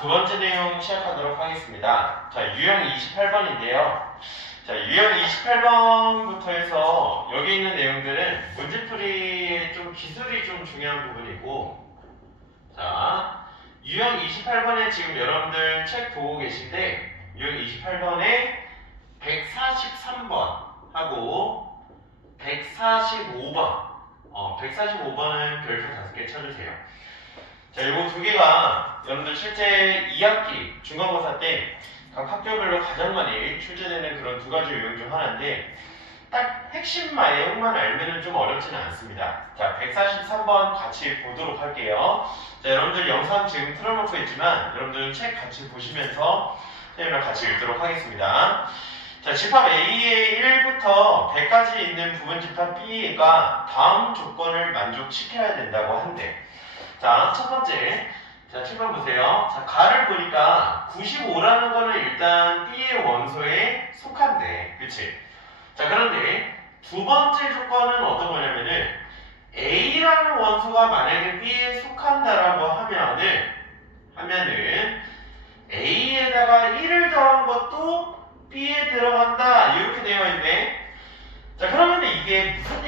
두 번째 내용 시작하도록 하겠습니다. 자, 유형 28번인데요. 자, 유형 28번부터 해서 여기 있는 내용들은 문제풀이의 좀 기술이 좀 중요한 부분이고, 자, 유형 28번에 지금 여러분들 책 보고 계신데, 유형 28번에 143번 하고 145번, 어, 145번은 별표 5개 쳐주세요. 자, 이거 두 개가 여러분들 실제 2학기 중간고사 때 각 학교별로 가장 많이 출제되는 그런 두 가지 유형 중 하나인데 딱 핵심 내용만 알면은 좀 어렵지는 않습니다. 자, 143번 같이 보도록 할게요. 자, 여러분들 영상 지금 틀어놓고 있지만 여러분들 책 같이 보시면서 선생님이랑 같이 읽도록 하겠습니다. 자, 집합 A의 1부터 100까지 있는 부분 집합 B가 다음 조건을 만족시켜야 된다고 한대. 자, 첫 번째. 자, 7번 보세요. 자, 가를 보니까 95라는 거는 일단 B의 원소에 속한데. 그치? 자, 그런데 두 번째 조건은 어떤 거냐면은 A라는 원소가 만약에 B에 속한다라고 하면은, 하면은 A에다가 1을 더한 것도 B에 들어간다. 이렇게 되어 있네. 자, 그러면 이게 무슨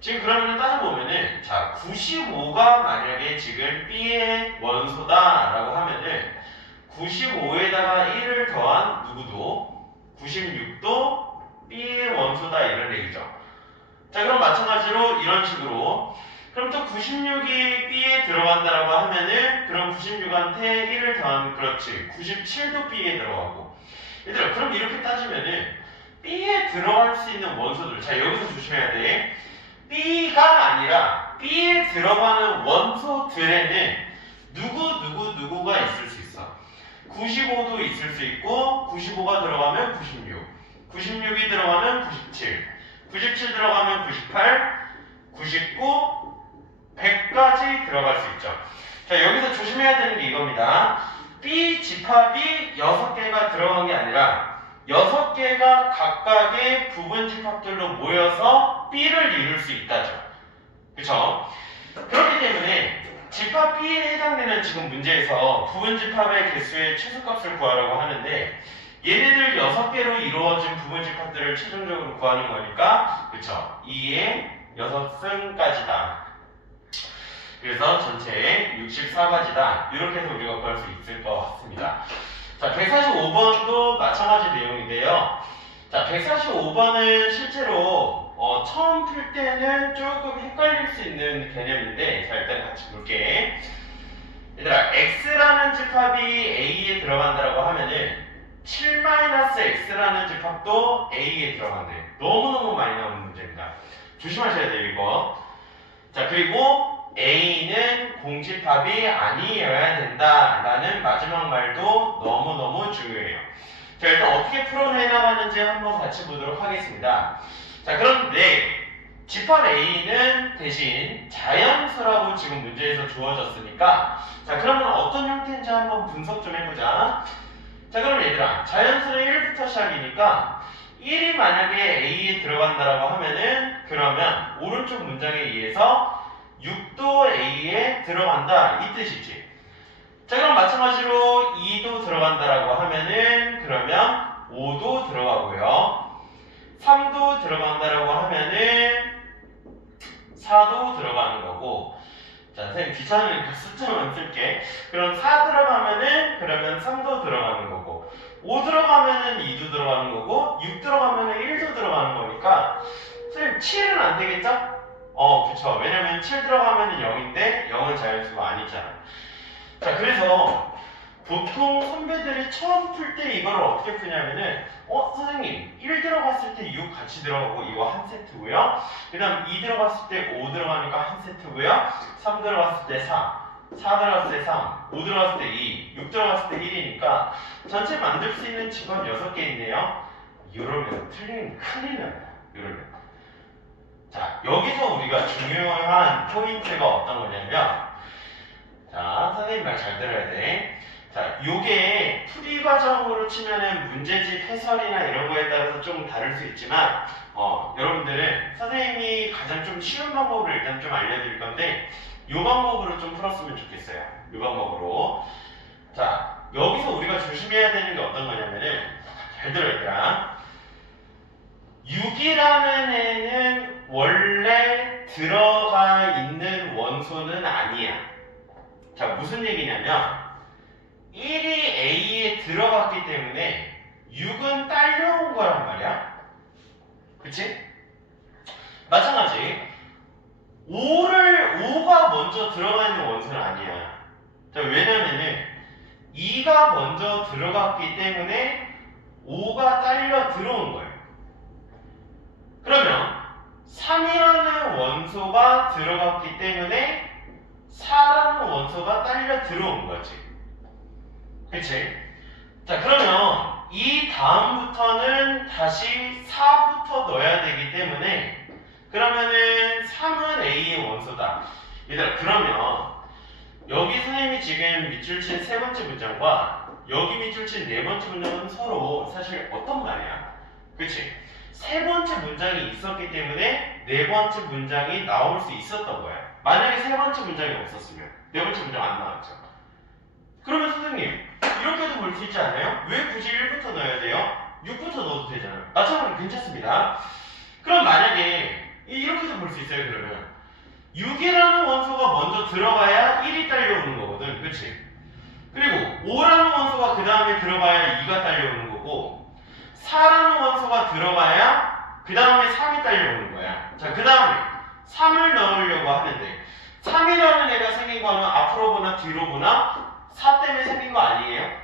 지금 그러면 따져보면은, 자, 95가 만약에 지금 B의 원소다 라고 하면은, 95에다가 1을 더한 누구도 96도 B의 원소다 이런 얘기죠. 자, 그럼 마찬가지로 이런 식으로. 그럼 또 96이 B에 들어간다라고 하면은 그럼 96한테 1을 더한 그렇지 97도 B에 들어가고. 얘들아 그럼 이렇게 따지면은 B에 들어갈 수 있는 원소들 자 여기서 조심해야 돼 B가 아니라 B에 들어가는 원소들에는 누구 누구 누구가 있을 수 있어 95도 있을 수 있고 95가 들어가면 96 96이 들어가면 97 97 들어가면 98 99 100까지 들어갈 수 있죠. 자, 여기서 조심해야 되는 게 이겁니다. B 집합이 6개가 들어간 게 아니라 6개가 각각의 부분 집합들로 모여서 B를 이룰 수 있다죠. 그쵸? 그렇기 때문에 집합 B에 해당되는 지금 문제에서 부분 집합의 개수의 최소값을 구하라고 하는데 얘네들 6개로 이루어진 부분 집합들을 최종적으로 구하는 거니까 그쵸? 2의 6승까지다. 그래서 전체 64가지다. 이렇게 해서 우리가 구할 수 있을 것 같습니다. 자, 145번도 마찬가지 내용인데요. 자, 145번은 실제로 어, 처음 풀 때는 조금 헷갈릴 수 있는 개념인데, 자, 일단 같이 볼게. 얘들아, x라는 집합이 a에 들어간다라고 하면은 7-x라는 집합도 a에 들어간대. 너무너무 많이 나오는 문제입니다. 조심하셔야 돼요, 이거. 자, 그리고 A는 공집합이 아니어야 된다라는 마지막 말도 너무너무 중요해요. 자, 일단 어떻게 풀어내 나가는지 한번 같이 보도록 하겠습니다. 자, 그런데 집합 A는 대신 자연수라고 지금 문제에서 주어졌으니까 자, 그러면 어떤 형태인지 한번 분석 좀 해보자. 자, 그럼 얘들아, 자연수는 1부터 시작이니까 1이 만약에 A에 들어간다라고 하면은 그러면 오른쪽 문장에 의해서 6도 A에 들어간다 이 뜻이지. 자 그럼 마찬가지로 2도 들어간다라고 하면은 그러면 5도 들어가고요. 3도 들어간다라고 하면은 4도 들어가는 거고. 자 선생님 귀찮으니까 숫자만 쓸게. 그럼 4 들어가면은 그러면 3도 들어가는 거고. 5 들어가면은 2도 들어가는 거고 6 들어가면은 1도 들어가는 거니까 선생님 7은 안 되겠죠? 어, 그쵸. 왜냐면 7 들어가면 0인데 0은 자연수가 아니잖아. 자, 그래서 보통 선배들이 처음 풀 때 이걸 어떻게 푸냐면은 어, 선생님 1 들어갔을 때 6 같이 들어가고 이거 한 세트고요. 그 다음 2 들어갔을 때 5 들어가니까 한 세트고요. 3 들어갔을 때 4, 4 들어갔을 때 3, 5 들어갔을 때 2, 6 들어갔을 때 1이니까 전체 만들 수 있는 직원 6개 있네요. 이러면 틀리면 큰일 나요. 이러면. 자, 여기서 우리가 중요한 포인트가 어떤 거냐면, 자, 선생님 말 잘 들어야 돼. 자, 요게 풀이 과정으로 치면은 문제집 해설이나 이런 거에 따라서 좀 다를 수 있지만, 어, 여러분들은 선생님이 가장 좀 쉬운 방법을 일단 좀 알려드릴 건데, 이 방법으로 좀 풀었으면 좋겠어요. 이 방법으로. 자, 여기서 우리가 조심해야 되는 게 어떤 거냐면은, 잘 들어, 얘들아. 6이라는 애는 원래 들어가 있는 원소는 아니야. 자, 무슨 얘기냐면, 1이 A에 들어갔기 때문에 6은 딸려온 거란 말이야. 그치? 마찬가지. 5를, 5가 먼저 들어가 있는 원소는 아니야. 자, 왜냐면은 2가 먼저 들어갔기 때문에 5가 딸려 들어온 거예요. 그러면 3이라는 원소가 들어갔기 때문에 4라는 원소가 딸려 들어온 거지. 그치? 자, 그러면 이 다음부터는 다시 4부터 넣어야 되기 때문에 그러면은 3은 A의 원소다. 얘들아, 그러면 여기 선생님이 지금 밑줄 친 세 번째 문장과 여기 밑줄 친 네 번째 문장은 서로 사실 어떤 말이야? 그치? 세 번째 문장이 있었기 때문에 네 번째 문장이 나올 수 있었던 거야. 만약에 세 번째 문장이 없었으면 네 번째 문장 안 나왔죠. 그러면 선생님 이렇게도 볼 수 있지 않아요? 왜 굳이 1부터 넣어야 돼요? 6부터 넣어도 되잖아요. 마찬가지로 괜찮습니다. 그럼 만약에 이- 이렇게도 볼 수 있어요. 그러면 6이라는 원소가 먼저 들어가야 1이 딸려오는 거거든. 그치? 그리고 5라는 원소가 그 다음에 들어가야 2가 딸려오는 거고 4라는 원소가 들어가야 그 다음에 3이 딸려오는 거야. 자, 그 다음에 3을 넣으려고 하는데 3이라는 애가 생긴 거는 앞으로 보나 뒤로 보나 4 때문에 생긴 거 아니에요?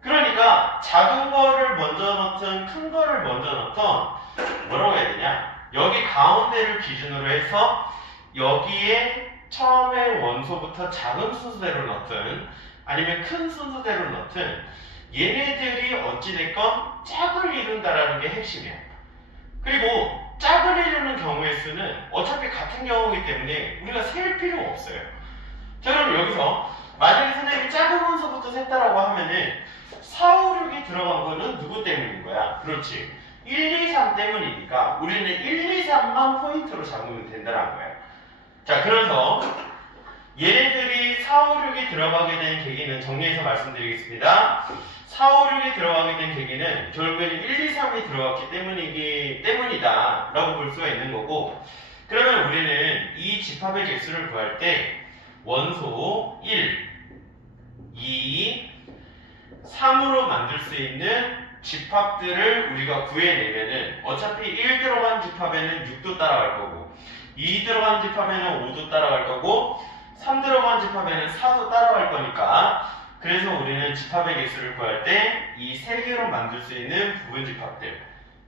그러니까 작은 거를 먼저 넣든 큰 거를 먼저 넣든 뭐라고 해야 되냐? 여기 가운데를 기준으로 해서 여기에 처음에 원소부터 작은 순서대로 넣든 아니면 큰 순서대로 넣든 얘네들이 어찌됐건 짝을 이룬다라는 게 핵심이야. 그리고 짝을 이루는 경우의 수는 어차피 같은 경우이기 때문에 우리가 셀 필요가 없어요. 자 그럼 여기서 만약에 선생님이 원소부터 셌다라고 하면은 4, 5, 6이 들어간 거는 누구 때문인 거야? 그렇지. 1, 2, 3 때문이니까 우리는 1, 2, 3만 포인트로 잡으면 된다는 거야. 자, 그래서 얘네들이 4, 5, 6이 들어가게 된 계기는 정리해서 말씀드리겠습니다. 4, 5, 6이 들어가게 된 계기는 결국에는 1, 2, 3이 들어갔기 때문이기 때문이다 라고 볼 수가 있는 거고 그러면 우리는 이 집합의 개수를 구할 때 원소 1, 2, 3으로 만들 수 있는 집합들을 우리가 구해내면은 어차피 1 들어간 집합에는 6도 따라갈 거고 2 들어간 집합에는 5도 따라갈 거고 3 들어간 집합에는 4도 따라갈 거니까 그래서 우리는 집합의 개수를 구할 때 이 세 개로 만들 수 있는 부분 집합들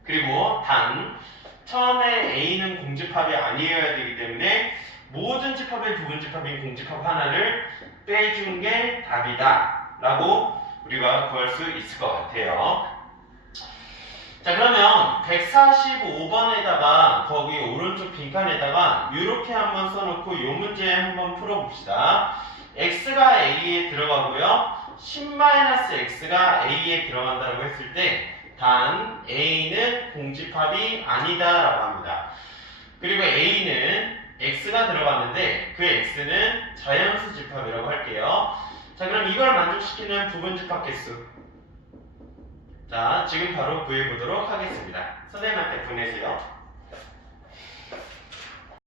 그리고 단 처음에 A는 공집합이 아니어야 되기 때문에 모든 집합의 부분 집합인 공집합 하나를 빼준 게 답이다 라고 우리가 구할 수 있을 것 같아요. 자 그러면 145번에다가 거기 오른쪽 빈칸에다가 이렇게 한번 써놓고 이 문제 한번 풀어봅시다. x가 a에 들어가고요. 10-x가 a에 들어간다고 했을 때 단 a는 공집합이 아니다라고 합니다. 그리고 a는 x가 들어갔는데 그 x는 자연수 집합이라고 할게요. 자 그럼 이걸 만족시키는 부분 집합 개수 자 지금 바로 구해보도록 하겠습니다. 선생님한테 보내세요